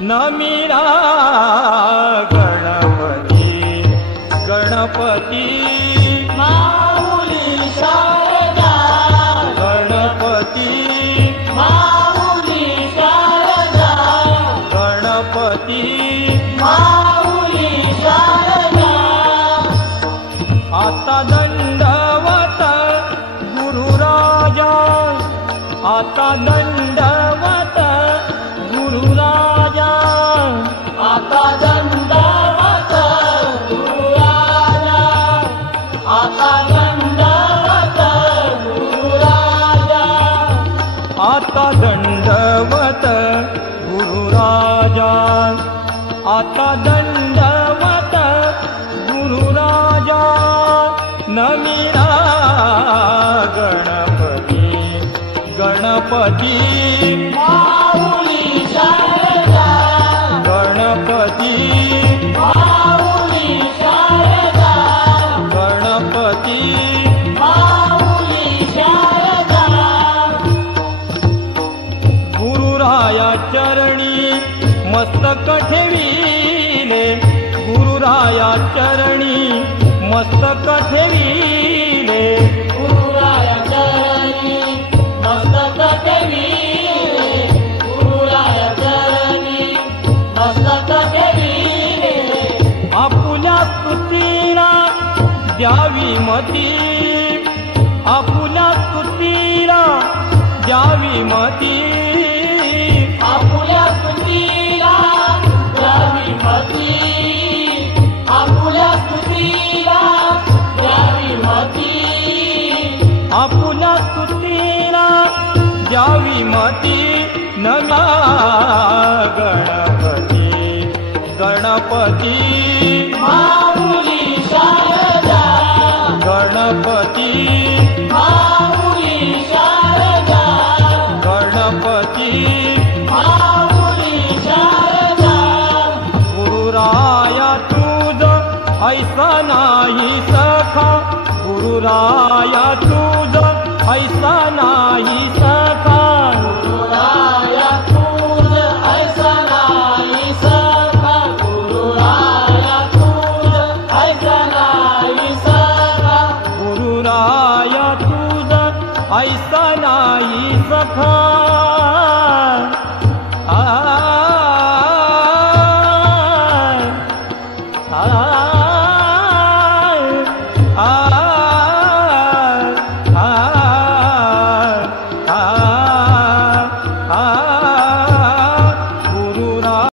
नमिरा गणपती गणपती माऊली शारदा गणपती माऊली शारदा गणपती माऊली शारदा आता दंडवत गुरुराजा आता दंडवत गुरुराजा आता दंडवत गुरुराजा आता दंडवत गुरुराजा आता दंडवत गुरुराजा आता दंडवत गुरुराजा नमिरा गणपती गणपती माऊली शारदा गणपती माऊली शारदा गणपती माऊली शारदा गुरुराया चरणी मस्तक ठेविले गुरुराया चरणी मस्तक ठेविले गुरुराया चरणी मस्तक ठेविले गुरुराया चरणी मस्तक ठेविले आपुल्या स्तुतीला द्यावी मती आपुल्या स्तुतीला द्यावी मती आपुल्या स्तुतीला द्यावी मती आपुल्या स्तुतीला द्यावी मती आपुल्या स्तुतीला द्यावी मती नमा गणपती गणपती माऊली शारदा गणपती माऊली शारदा गणपती माऊली शारदा गुरुराया तुझ ऐसा नाही सखा गुरुराया तुझ ऐसा नाही